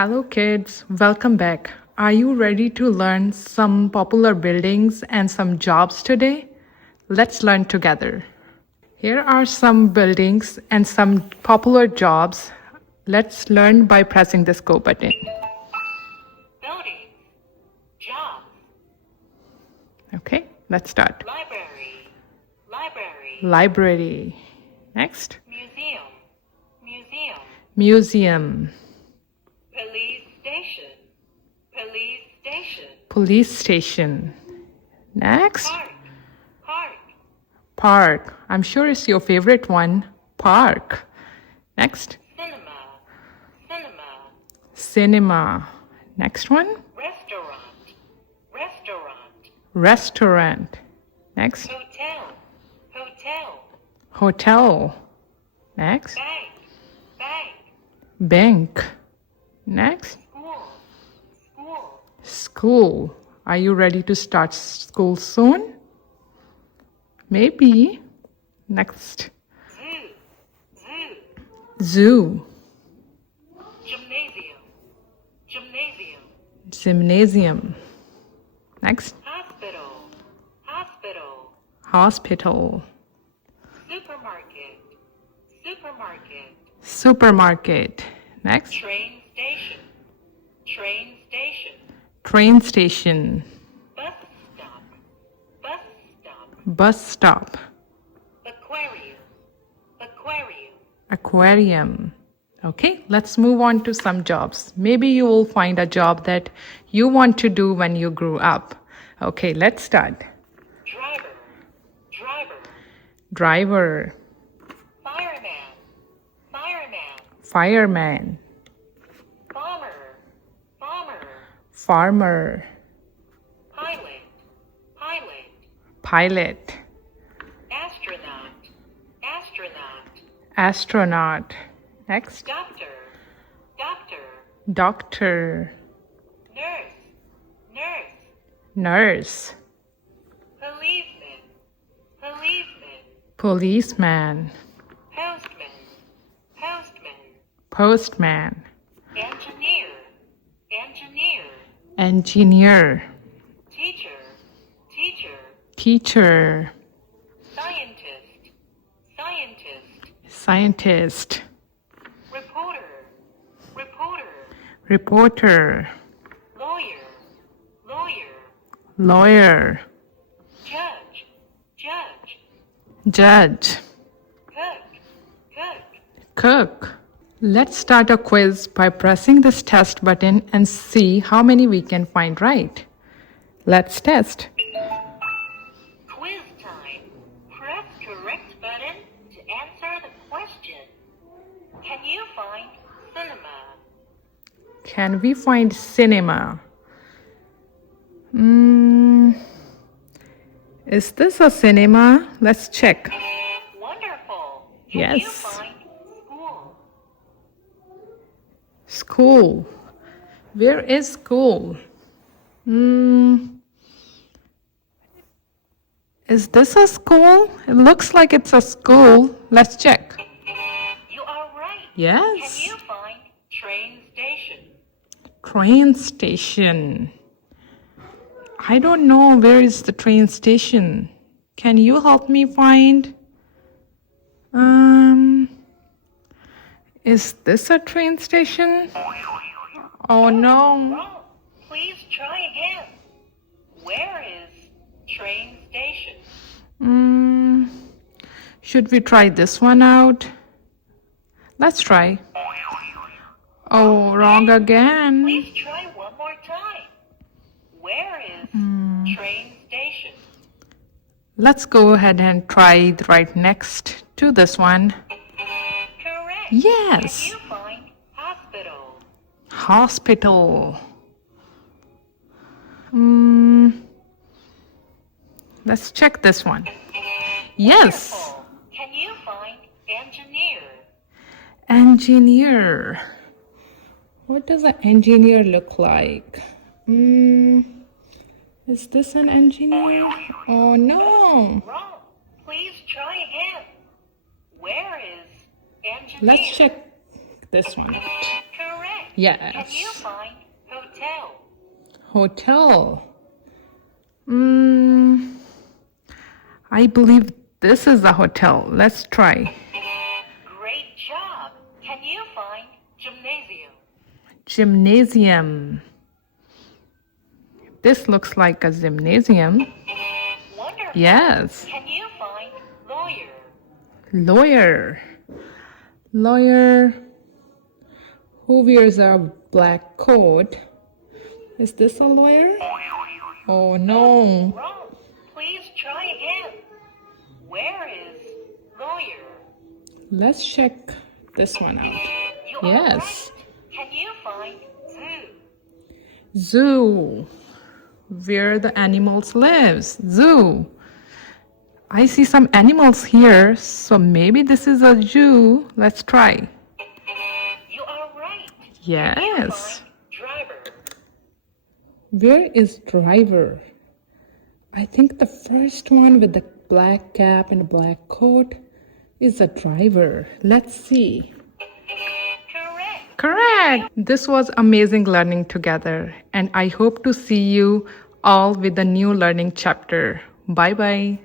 Hello kids, welcome back. Are you ready to learn some popular buildings and some jobs today? Let's learn together. Here are some buildings and some popular jobs. Let's learn by pressing this go button. Buildings, jobs, Okay, let's start. library, library, Library. Next, museum, museum, museum, police station, police station, police station. Next, park, park, park. I'm sure it's your favorite one. Park. Next, cinema, cinema, cinema. Next one, restaurant, restaurant, restaurant. Next, hotel, hotel, hotel. Next, bank, bank, bank. Next, school, school, school. Are you ready to start school soon? Maybe. Next, zoo, zoo, zoo, gymnasium, gymnasium, gymnasium. Next, hospital, hospital, hospital, supermarket, supermarket, supermarket. Next, train station, train station, train station, bus stop, bus stop, bus stop, aquarium, aquarium, aquarium. Okay, let's move on to some jobs. Maybe you will find a job that you want to do when you grew up. Okay, let's start. driver, driver, Driver, fireman, fireman, fireman, farmer, farmer, farmer, pilot, pilot, pilot, astronaut, astronaut, astronaut. Next, doctor, doctor, doctor, nurse, nurse, nurse, policeman, policeman, policeman, postman, postman, postman, engineer, engineer, engineer, teacher, teacher, teacher, scientist, scientist, scientist, reporter, reporter, reporter, lawyer, lawyer, lawyer, judge, judge, judge, cook, cook, cook. Let's start a quiz by pressing this test button and see how many we can find right. Let's test. quiz time. Press correct button to answer the question. Can you find cinema? Can we find cinema? Is this a cinema? Let's check. Wonderful. Can you Yes. find school? School. Where is school? Is this a school? It looks like it's a school. Let's check. You are right. Yes. Can you find train station? Train station. I don't know where is the train station. Can you help me find? Is this a train station? Oh no. Wrong. Please try again. Where is train station? Should we try this one out? Let's try. Oh, wrong again. Please try one more time. Where is train station? Let's go ahead and try right next to this one. Correct. Yes. Can you find hospital? Hospital. Let's check this one. Yes. Wonderful. Can you find engineer? Engineer. What does an engineer look like? Is this an engineer? Oh no. Wrong. Please try again. Where is engineer? Let's check this one out. Correct. Can you Yes. find hotel? Hotel. Mm, I believe this is a hotel. Let's try. Great job. Can you find gymnasium? Gymnasium. This looks like a gymnasium. Wonderful. Yes. Can you find lawyer? Lawyer. Lawyer who wears a black coat. Is this a lawyer? Oh no. Wrong. Please try again. Where is lawyer? Let's check this one out. You are Yes. right. Can you find zoo? Zoo. Where the animals lives. Zoo. I see some animals here, so maybe this is a zoo. Let's try. You are right. Yes. Find driver. Where is driver? I think the first one with the black cap and black coat is a driver. Let's see. Correct. Correct. This was amazing learning together, and I hope to see you all with a new learning chapter. Bye bye.